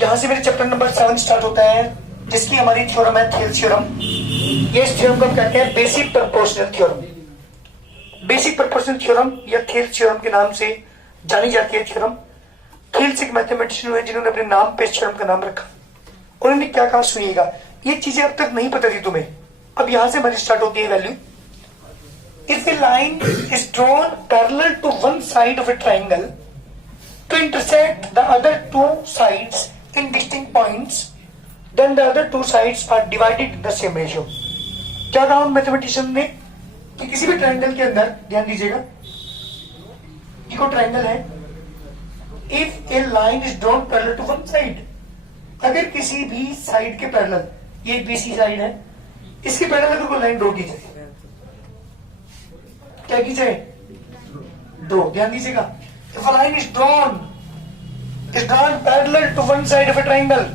यहां से मेरे चैप्टर नंबर 7 स्टार्ट होता है, जिसकी हमारी थ्योरम है थेल्स थ्योरम। ये इस थ्योरम को हम कहते हैं basic proportional theorem. Basic proportional theorem या थेल्स थ्योरम के नाम से जानी जाती है थ्योरम। थेल्स एक मैथमेटिशियन हुए जिन्होंने अपने नाम पे इस थ्योरम का नाम रखा। उन्होंने क्या कहा सुनिएगा, ये चीजें अब तक नहीं पता थी तुम्हें, अब यहां से हमारी स्टार्ट होती है value. If a line is drawn parallel to one side of a triangle to intersect the other two sides in distinct points, then the other two sides are divided in the same ratio. क्या कहा उन mathematician ने कि किसी भी triangle के अंदर, ध्यान दीजिएगा, ये कोई ट्राइंगल है, if a line is drawn parallel to one side, अगर किसी भी साइड के पैरेलल, ये बीसी साइड है, इसके पैरेलल अगर कोई लाइन ड्रॉ की जाए, क्या की जाए, ड्रॉ, ध्यान दीजिएगा, if a line is drawn parallel to one side of a triangle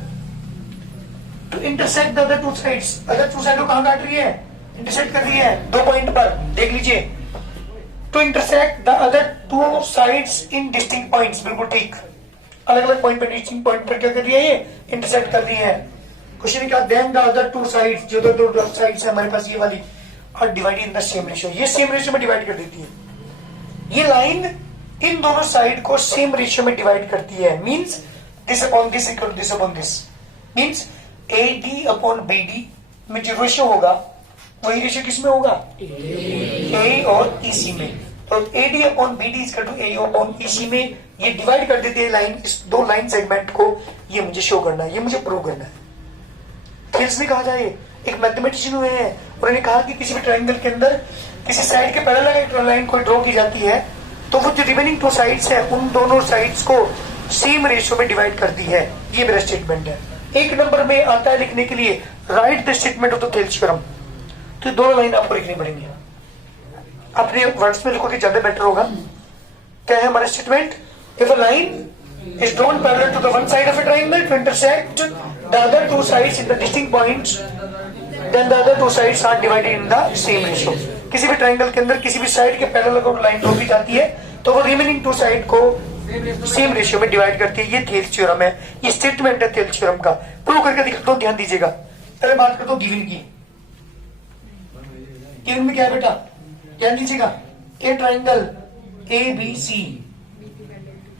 to intersect the other two sides, अगर two साइड को कहां काट रही है, इंटरसेक्ट कर रही है दो पॉइंट पर, देख लीजिए, to intersect the other two sides in distinct points, बिल्कुल ठीक, अलग अलग पॉइंट पर, डिस्टिंक्ट पॉइंट पर क्या कर रही है, ये इंटरसेक्ट कर रही है। क्वेश्चन क्या, then the other two sides, जो दो साइड्स है हमारे पास ये वाली, are divided in the same ratio, ये सेम रेशियो में डिवाइड कर देती है। ये लाइन इन दोनों साइड को सेम रेशियो में डिवाइड करती है, means this upon this equal this upon this, means AD upon BD में जो रेशियो होगा वही रेशियो किसमें होगा, A और EC में। तो AD upon BD equal to A upon EC में ये डिवाइड कर देते हैं लाइन, इस दो लाइन सेगमेंट को, ये मुझे शो करना है, ये मुझे प्रूव करना है। थेल्स ने कहा जाए, एक मैथमेटिशियन हुए हैं, उन्होंने कहा कि किसी भी ट्राइंगल के अंदर किसी साइड के पैरेलल एक लाइन कोई ड्रॉ की जाती है तो वो जो रिमेनिंग टू साइड्स है उन दोनों साइड्स को सेम रेशियो में डिवाइड करती है। ये मेरा स्टेटमेंट है। एक नंबर में आता है लिखने के लिए right the statement of the Thales theorem, तो दोनों लाइन आपको लिखनी पड़ेंगी, अपने वर्ड्स में लिखोगे ज्यादा बेटर होगा। क्या है हमारा statement, if a line is drawn parallel to the one side of a triangle to intersect the other two sides in the distinct points, then the other two sides are divided in the same ratio. किसी भी triangle के अंदर किसी भी side के parallel अगर line draw की जाती है तो वो रिमेनिंग टू साइड को सेम रेशियो में डिवाइड करती है। ये थेल्स थ्योरम है, ये स्टेटमेंट है थेल्स थ्योरम का। प्रूव करके दिखाता हूं, ध्यान दीजिएगा। पहले बात करता हूं गिवन की। गिवन में क्या है बेटा, ध्यान दीजिएगा, ए ट्रायंगल ABC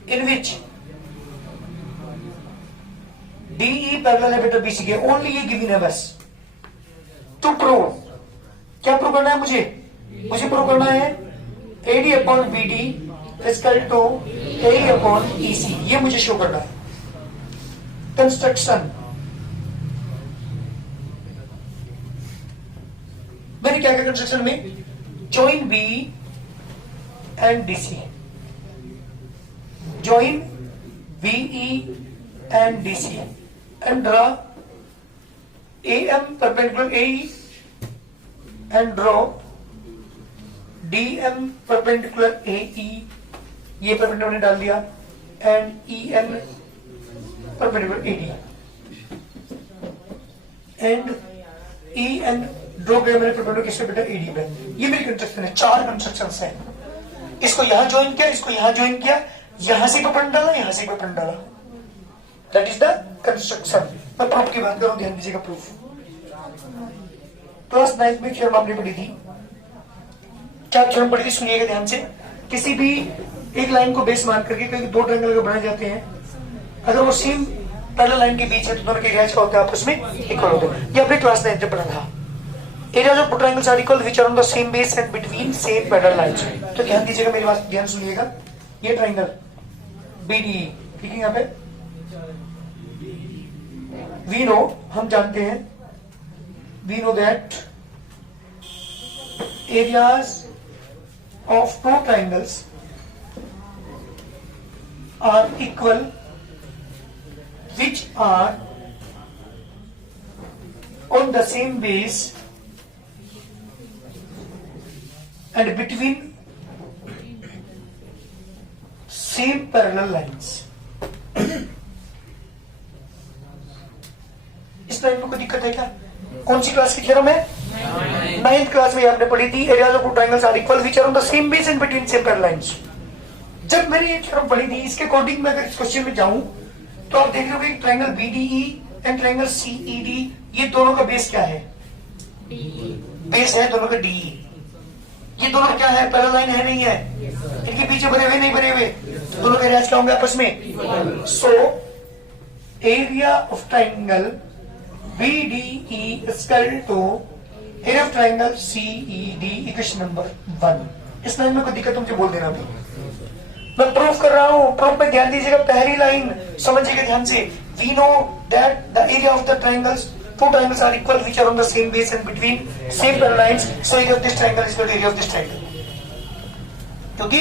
इन विच DE पैरेलल है बेटा BC के, ओनली ये गिवन है बस। टू प्रूव, क्या प्रूव करना है मुझे प्रूव करना है AD upon BD equal to AE upon EC, ये मुझे शो करना है। कंस्ट्रक्शन, मैंने क्या किया कंस्ट्रक्शन में, join B and DC, join BE and DC and draw AM perpendicular AE and draw DM perpendicular AE, ये परपेंडिकुलर डाल दिया, and EN perpendicular AD and EN draw किया मैंने परपेंडिकुलर किससे बेटा AD पे। ये मेरी कंस्ट्रक्शन है, 4 कंस्ट्रक्शंस हैं। इसको यहां ज्वाइन किया, इसको यहां ज्वाइन किया, यहां से परपेंडिकुलर डाला, यहां से परपेंडिकुलर डाला, दैट इज द कंस्ट्रक्शन। मैं प्रूफ की बात करूं, ध्यान दीजिएगा। प्रूफ क्लास 9 में थ्योरम आपने पढ़ी थी, क्या थ्योरम पढ़ी थी सुनिएगा ध्यान से। किसी भी एक लाइन को बेस मान करके क्योंकि दो ट्रायंगल अगर बनाए जाते हैं, अगर वो सेम पैरेलल लाइन के बीच है तो दोनों के एरियाज क्या होते हैं, आपस में इक्वल होते हैं। ये आपने क्लास 9 में पढ़ा था। Areas of two triangles are equal which are on the same base and between same parallel lines. तो ध्यान दीजिएगा, मेरी बात ध्यान सुनिएगा। ये ट्रायंगल BDE, ठीक है, यहाँ पे वी नो, हम जानते हैं, we know that areas of two triangles are equal which are on the same base and between same parallel lines। इस लाइन में कोई दिक्कत है क्या? कौन सी क्लास की थ्योरम है? 9th क्लास में आपने पढ़ी थी, areas of two triangles are equal which are on the same base and between same parallel lines. जब मैंने ये थ्योरम पढ़ी थी, इसके अकॉर्डिंग मैं अगर इस क्वेश्चन में जाऊं तो आप देख रहे हो triangle BDE and triangle CED, ये दोनों का बेस क्या है? बेस है दोनों का डीई। ये दोनों क्या है? पैरेलल लाइन है नहीं है? इनके पीछे बने हुए नहीं बने हुए? दोनों के एरियाज क्या होंगे आपस में? So area of triangle BDE is equal to area of triangle CED, equation number 1। इस लाइन में कोई दिक्कत मुझे बोल देना अभी। मैं प्रूफ कर रहा हूं, प्रूफ पे ध्यान दीजिएगा, पहली लाइन समझिएगा ध्यान से। We know that the area of the triangles, two triangles are equal which are on the same base and between same parallel lines, so area of this triangle is equal to area of this triangle, क्योंकि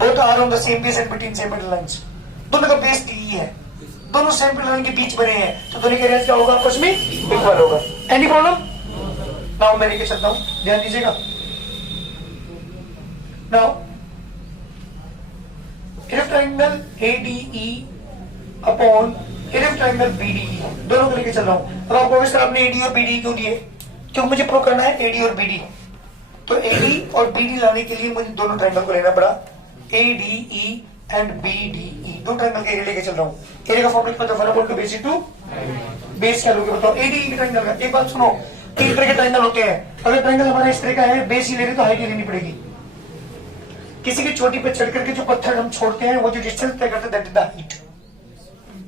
both are on the same base and between same parallel lines। दोनों का base DE है, दोनों same parallel line के बीच बने हैं, तो दोनों के एरिया क्या होगा? आपस में इक्वल होगा। Any problem? नाउ मैं लेके चलता हूं, ध्यान दीजिएगा। Now area of triangle ADE upon area of triangle BDE, दोनों को लेके चल रहा हूं। अब आपको सर आपने AD और BD क्यों दिए? क्योंकि मुझे प्रूव करना है AD और BD, तो AD और BD लाने के लिए मुझे दोनों ट्रायंगल को लेना पड़ा, ADE एंड BDE, दो ट्रायंगल के एरिया लेके चल रहा हूं। एरिया का फॉर्मूला पता है, 1/2 बेस टू बेस क्या लोगे बताओ? ADE के ट्रायंगल का एक बात सुनो, तीन तरह के ट्रायंगल होते हैं। अगर ट्रायंगल हमारा इस तरह का है, बेस ही ले रहे तो हाइट ही लेनी पड़ेगी। किसी की चोटी पे चढ़ करके जो पत्थर हम छोड़ते हैं, वो जो डिस्टेंस तय करते हैं, दैट इज द हाइट।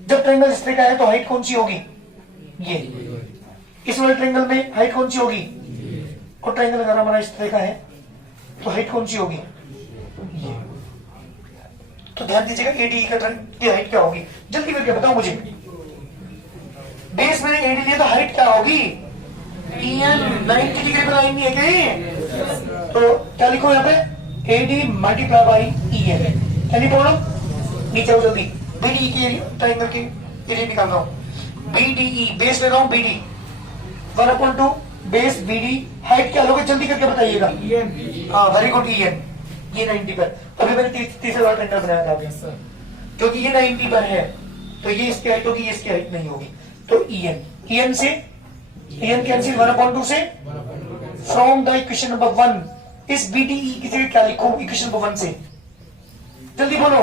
जब ट्रायंगल इस तरह का है तो हाइट कौन सी होगी? ये। इस वाले ट्रायंगल में हाइट कौन सी होगी? और ट्रायंगल अगर हमारा इस तरह का है तो हाइट कौन सी होगी? ये। तो ध्यान दीजिएगा ADE की हाइट क्या होगी? जल्दी करके बताओ मुझे। बेस मैंने AD लिया तो हाइट क्या होगी? EN 90 डिग्री पर लाइन नहीं है क्या? तो क्या लिखो यहाँ पे? AD multiply by EN। Any problem? नीचे आओ जल्दी। BDE की ट्रायंगल की एरिया निकाल रहा हूँ। BDE बेस ले रहा हूँ, BD 1/2 बेस BD, हाइट क्या लोगे? जल्दी करके बताइएगा। हाँ वेरी गुड, EN। ये 90 पर, अभी मैंने तीसरा वाला ट्रायंगल बनाया था अभी, क्योंकि ये 90 पर है तो ये इसकी हाइट होगी, ये इसकी हाइट नहीं होगी, तो EN से EN कैंसिल 1/2 से फ्रॉम द इक्वेशन नंबर 1। इस BDE की जगह क्या लिखूं इक्वेशन नंबर 1 से? जल्दी बोलो।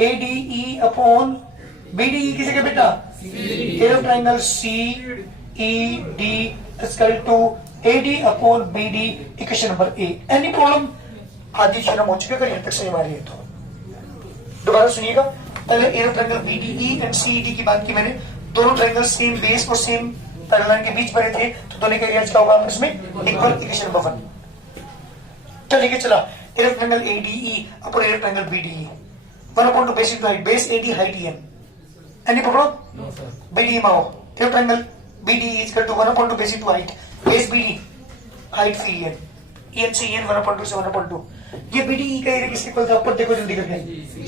ADE अपॉन BDE की जगह बेटा area of triangle CED equal to AD upon BD, equation number A। Any problem? आधी शर्म हो चुकी है, तक सही मारी है तो दोबारा सुनिएगा। पहले area triangle BDE and CED की बात की मैंने, दोनों ट्रायंगल सेम बेस और सेम पैरेलल लाइन के बीच बने थे, तो दोनों के एरियाज क्या होगा आपस में? Equal, equation number 1। चलिए चला, area triangle ADE upon area triangle BDE 1/2 base into height, base AD height EN। Any problem? No sir. BDE माओ, area triangle BDE is equal to 1/2 base into height, base BD height फिर EN, EN से EN 1/2 से 1/2। ये BDE का area किसके equal था? ऊपर देखो जल्दी करके,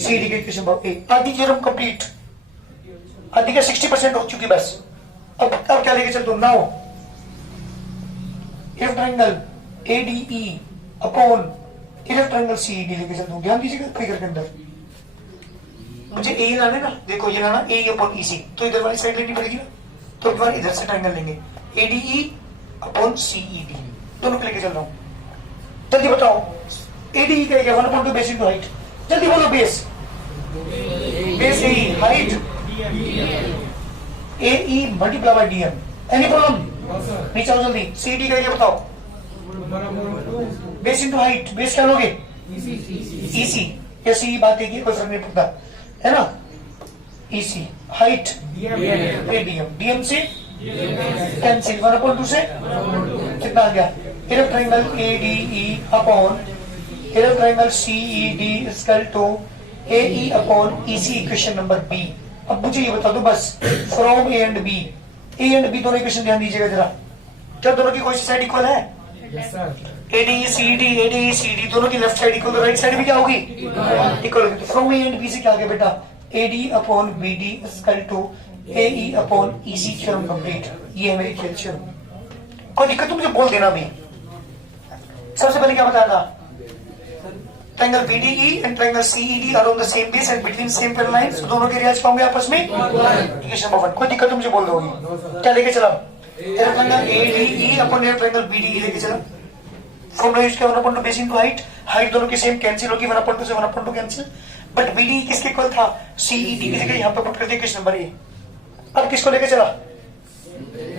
CD के इक्वेशन नंबर A। आधी थ्योरम कंप्लीट, आधी का 60% हो चुकी बस। अब क्या लेके चलते हो? Now area triangle ADE upon area triangle CED लेके चलता हूं। ध्यान दीजिएगा फिगर के अंदर, मुझे A लाने ना, देखो ये लाना A अपॉन EC, तो इधर वाली साइड लेनी पड़ेगी ना, तो एक बार इधर से ट्रायंगल लेंगे, ADE अपॉन CED, दोनों को लेके चल रहा हूं। जल्दी बताओ, ADE का क्या? 1/2 बेस इनटू हाइट, जल्दी बोलो। Base AE height AE multiply by DM। Any problem? नीचे आओ जल्दी। CD का एरिया बताओ, बेस इनटू हाइट, बेस क्या लोगे? EC या CE, बात है कोई फर्क नहीं पड़ता है ना। EC हाइट ADM, DM से कैंसिल 1/2 से कितना आ गया? Area triangle ADE upon area triangle CED equal to AE upon EC, equation number B। अब मुझे ये बता दो बस, फ्रॉम A एंड B दोनों इक्वेशन ध्यान दीजिएगा जरा। क्या दोनों की कोई साइड इक्वल है? Yes sir. ADE CD दोनों की लेफ्ट साइड इक्वल, तो राइट साइड भी क्या होगी? इक्वल होगी। तो फ्रॉम A एंड B से क्या आ गया बेटा? AD upon BD equal to AE upon EC, theorem complete. ये है मेरी खेल थ्योरम। कोई दिक्कत तो मुझे बोल देना भी। सबसे पहले क्या बताया था? Triangle BDE and triangle CED are on the same base and between same parallel lines, तो दोनों के एरियाज होंगे आपस में इक्वेशन नंबर 1। कोई दिक्कत तो मुझे बोल दोगी। क्या लेके चला? Area triangle ADE upon area triangle BDE लेके चला। फॉर्मूला यूज किया 1/2 बेस इनटू हाइट, हाइट दोनों की सेम कैंसिल होगी, 1/2 से 1/2 कैंसिल, बट BD किसके इक्वल था? CED की जगह यहाँ पे पुट कर दिया क्वेश्चन नंबर ए। अब किसको लेके चला?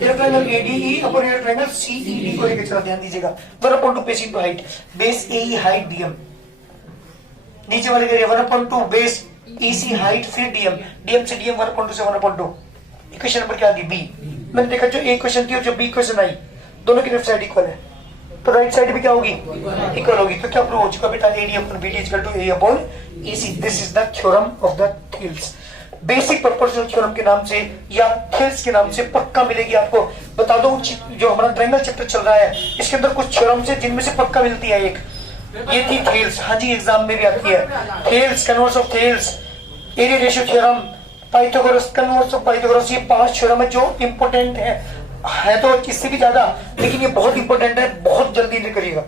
ये ट्रायंगल ADE और ये ट्रायंगल CED को लेके चला, ध्यान दीजिएगा। 1/2 base into height, base AE height DM, नीचे वाले करिए 1/2 बेस EC हाइट फिर DM से DM 1/2 से 1/2। इक्वेशन नंबर क्या दी? B। मैंने देखा जो A क्वेश्चन थी और जो B क्वेश्चन आई, दोनों की लेफ्ट साइड इक्वल है, तो राइट साइड भी क्या होगी? इक्वल होगी। तो क्या प्रूव हो चुका बेटा? AD upon BD equal to A upon EC। This is the theorem of the Thales. Basic proportional theorem के नाम से या थेल्स के नाम से पक्का मिलेगी आपको। बता दो जो हमारा ट्रायंगल चैप्टर चल रहा है इसके अंदर कुछ थ्योरम्स है जिनमें से पक्का मिलती है एक, ये थी थेल्स। हाँ जी, एग्जाम में भी आती है Thales, converse of Thales, area ratio theorem, Pythagoras, converse of Pythagoras. ये 5 थ्योरम है जो इंपॉर्टेंट है तो इससे भी ज्यादा, लेकिन ये बहुत इंपॉर्टेंट है, बहुत जल्दी करिएगा।